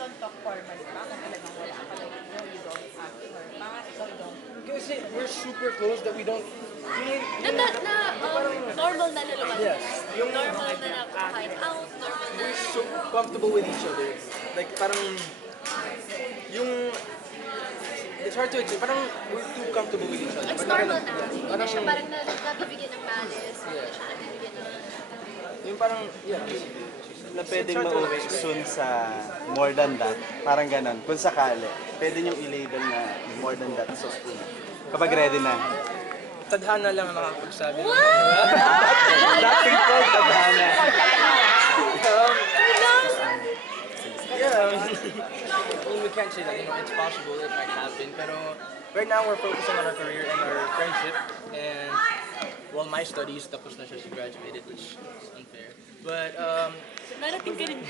don't talk formally ba? Kung talagang wala ka, like, no, you don't ask her. Bakit ikaw don't? Kasi we're super close that we don't... Normal na lumalabas. Yes. Yung Normal na nakakain out, normal na... we're so comfortable with each other. Like, parang... Yung... It's hard to explain. Parang we're too comfortable with each other. It's normal na. Hindi na siya parang nabibigyan ng malice. Hindi na siya nabibigyan ng... Yung parang, yeah. Na pwedeng ma-uwi soon sa more than that. Parang ganon. Kung sakali, pwede niyong i-label na more than that so soon. Kapag ready na. Tadhana lang ang nakakapagsabi. Dating po, tadhana. Yeah, I mean, we can't say that, you know, it's possible, it might happen, pero right now we're focusing on our career and our friendship, and, well, my studies, tapos na siya, she graduated, which is unfair, but, Narating ka rin.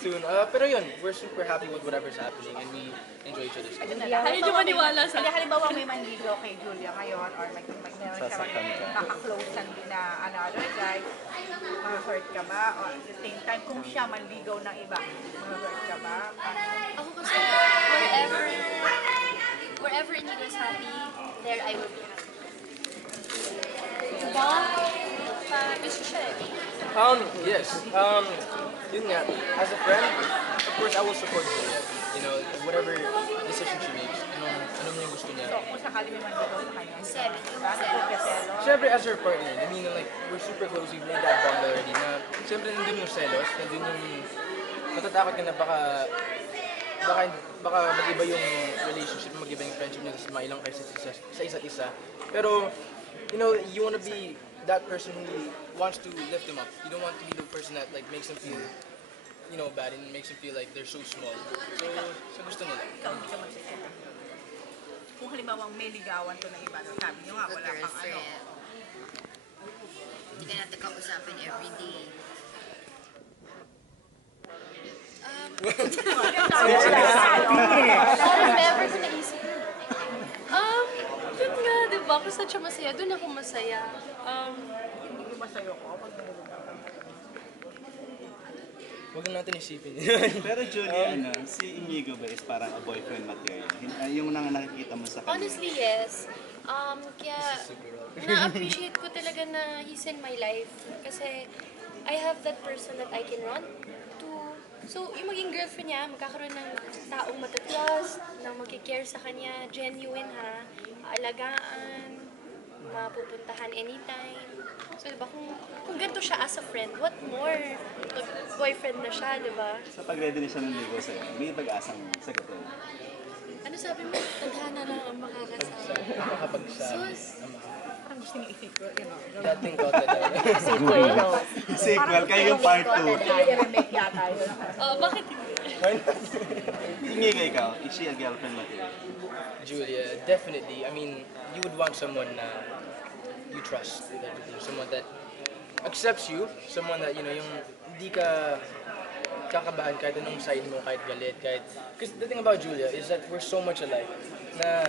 soon, pero yun, we're super happy with whatever's happening, and we enjoy each other's stuff. Hindi nyo maniwala sa... Halimbawa may manligaw kay Julia ngayon, or meron siya makaklosean din na another guy, ma-hurt ka ba? Or at the same time, kung siya manligaw ng iba, ma-hurt ka ba? Ako kasi, wherever Inigo is happy, there I will be happy. Diba? Gusto siya eh. Yes, yun nga, as a friend, of course, I will support her, you know, whatever decision she makes, ano mo yung gusto niya. So, kung sakali may manligaw sa kanya, Seven. nagkakaselo. Siyempre, as her partner, I mean, like, we're super close, we've made that bond already, na siyempre nandun yung selos, nandun yung natatakot ka na baka mag-iba yung relationship, mag-iba yung friendship niya, tapos mailang kayo sa isa't isa. Pero, you know, you wanna be that person who wants to lift them up. You don't want to be the person that, like, makes them feel, you know, bad and makes them feel like they're so small. So, sa gusto nila. Ikaw hindi ka magsisita. Kung halimbawa may ligawan to na iba, sabi nyo nga, wala pang ano. Hindi ka natin kausapin every day. Parang never ko naisip. Yun nga, diba? Kung saan siya masaya, doon ako masaya. Hindi masayo ko. Huwag na natin isipin. Pero Julia, si Inigo ba is parang a boyfriend material? Yung nang nakikita mo sa kanya? Honestly, yes. Kaya na-appreciate ko talaga na he's in my life. Kasi I have that person that I can run to. So, yung maging girlfriend niya, magkakaroon ng taong matatrust, na magkikare sa kanya, genuine ha, alagaan, mapupuntahan anytime. So, diba, kung ganito siya as a friend, what more? Boyfriend na siya, diba? Sa pag-ready na siya ng ligo sa'yo, may pag-asang sagutin. Ano sabi mo? Tadhana lang ang makakasama. Makakapagsabi. Sus! Parang gusto niya i-sequel, you know. Dating ko talaga. Sequel, kayo yung part 2. I-remake yata yun. Bakit hindi? Inigo ikaw, is she a girlfriend material? Julia, definitely. I mean, you would want someone you trust with everything. Someone that accepts you. Someone that, you know, yung hindi ka kakabahan kahit anong side mo, kahit galit, kahit... Because the thing about Julia is that we're so much alike. Na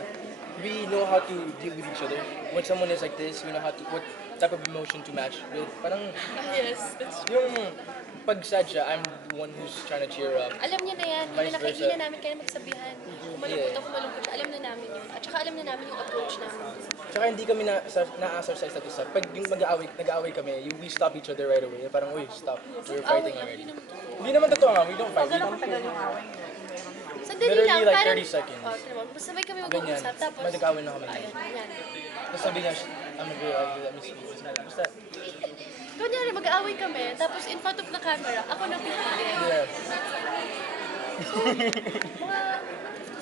we know how to deal with each other. When someone is like this, we know how to... What type of emotion to match with. Parang... Yes, that's true. Yung pag sad siya, I'm the one who's trying to cheer up. Alam niya na yan. Vice Hindi versa. na namin kaya magsabihan. Kung malungkot ako, malungkot siya. Alam na namin yun. At saka alam na namin yung approach namin. Tsaka hindi kami na-asar sa isa't isa. Pag yung nag-aaway kami, we stop each other right away. Parang, uy, stop. We're fighting already. Hindi naman totoo nga, we don't fight. Gano'ng katagal yung away niyo? Sandali Literally lang, like parang... 30 seconds. Sabay kami Ganyan. mag-uusap, tapos... May nag-aaway na kami. Ayun, yan. Tapos sabi niya, I'm a girl, let me speak. Basta, Kunyari, mag-aaway kami, tapos in front of the camera, ako nang pipili. yeah. Mga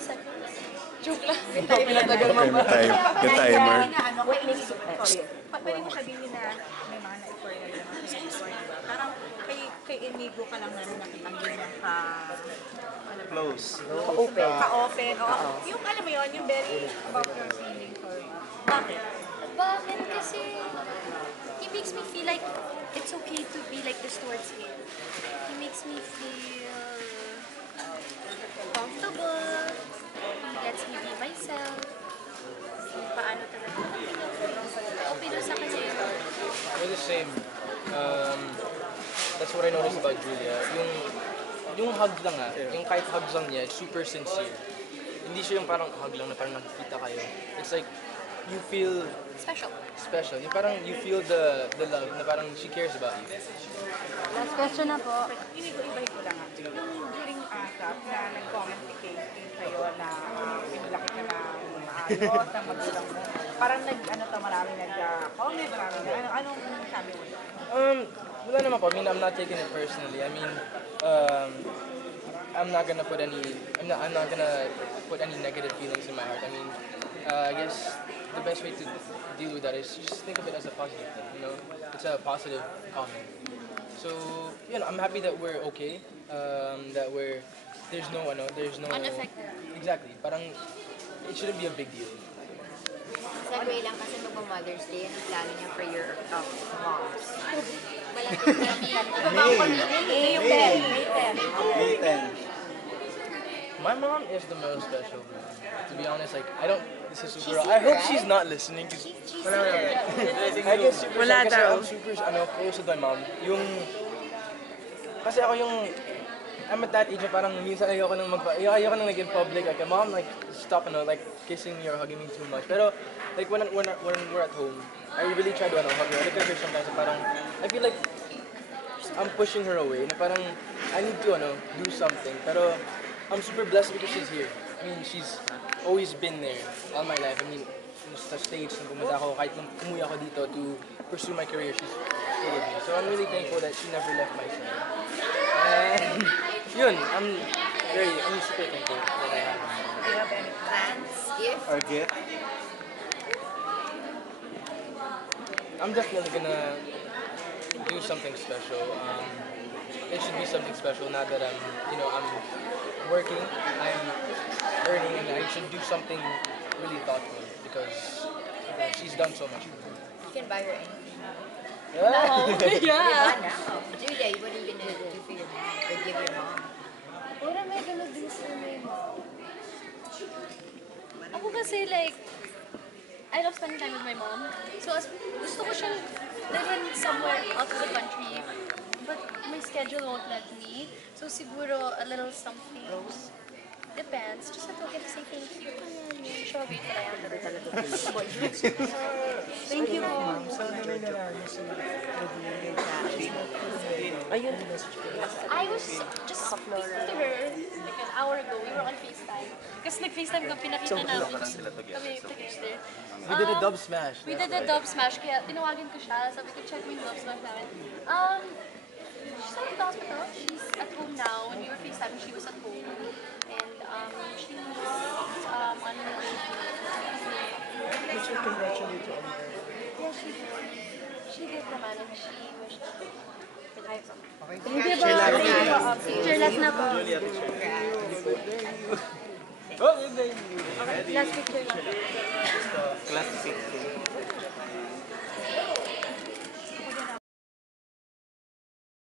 50 seconds. Joke lang. Pinatagal mo ba? Yung timer. Ano, sorry. Pwede mo sabihin na may mga na-refer na yun. Parang kay Inigo ka lang narin nakitang ganyan ka... Close. Ka-open. Yung alam mo yun, yung very about your feelings or... Bakit? Bakit? Kasi he makes me feel like it's okay to be like this towards him. He makes me feel comfortable. He lets me be myself. Kung paano talaga. Okay na sa kanya yun. We're the same. That's what I noticed about Julia. Yung yung hugs lang yung kahit hugs lang niya, it's super sincere. Hindi siya yung parang hug lang na parang nakikita kayo. It's like, you feel Special. special. Yung parang you feel the love na parang she cares about you. Last question na po. Ibahin ko lang yung during ASAP na nag-comment si Casey sa'yo na pinalaki ka na maayos, ng magulang mo. Parang marami nag-comment, anong sabi mo? Wala naman po. I mean, I'm not taking it personally. I mean, I'm not gonna put any negative feelings in my heart. I mean, I guess the best way to deal with that is just think of it as a positive thing. You know, it's a positive comment. So, I'm happy that we're okay. That there's no. Unaffected. Exactly. Parang it shouldn't be a big deal. Segue lang kasi magpa-Mother's Day, anong plano niyo for your moms? Walang May 10. May 10. My mom is the most special. To be honest, like I don't. This is super. I hope she's not listening. Cause I get super. Kasi I'm super close with my mom. Kasi ako I'm at that age na parang minsan ayoko nang nag-in public. Like, mom, like, stop, like, kissing me or hugging me too much. Pero, like, when we're at home, I really try to hug her. I look at her sometimes and parang, I feel like I'm pushing her away. Na parang, I need to, do something. Pero, I'm super blessed because she's here. I mean, she's always been there all my life. I mean, sa States, nung pumunta ako, kahit nung umuwi ako dito to pursue my career, she's still with me. So, I'm really thankful that she never left my side. And, I'm super thankful that I have. Do you have any Plans, gift? Or gift? I'm definitely gonna do something special. It should be something special now that I'm working, I'm earning, and I should do something really thoughtful because she's done so much for me. You can buy her anything. Yeah. Yeah. Now. Julia, what are you gonna do for your mom? Or give your mom? What am I gonna do for my mom? Ako kasi like, I love spending time with my mom. So gusto ko siyang dalhin somewhere out of the country. But my schedule won't let me. So siguro a little something. Depends. Just a token to say thank you. Siya, wait pa yan. Thank you po. I was just speaking to her like an hour ago. We were on FaceTime. Kasi nag-FaceTime ko, pinakita namin kami together. We did a dub smash. We did a dub smash, kaya tinawagan ko siya. Sabi ko, check mo yung dub smash namin. She's at the hospital. She's at home now. When we were FaceTime, she was at home. And she's on her way. Did she congratulate you on her? Yeah, she did. She did naman, and she wished Thank you po. Picture last na po. Oh, Last picture lang.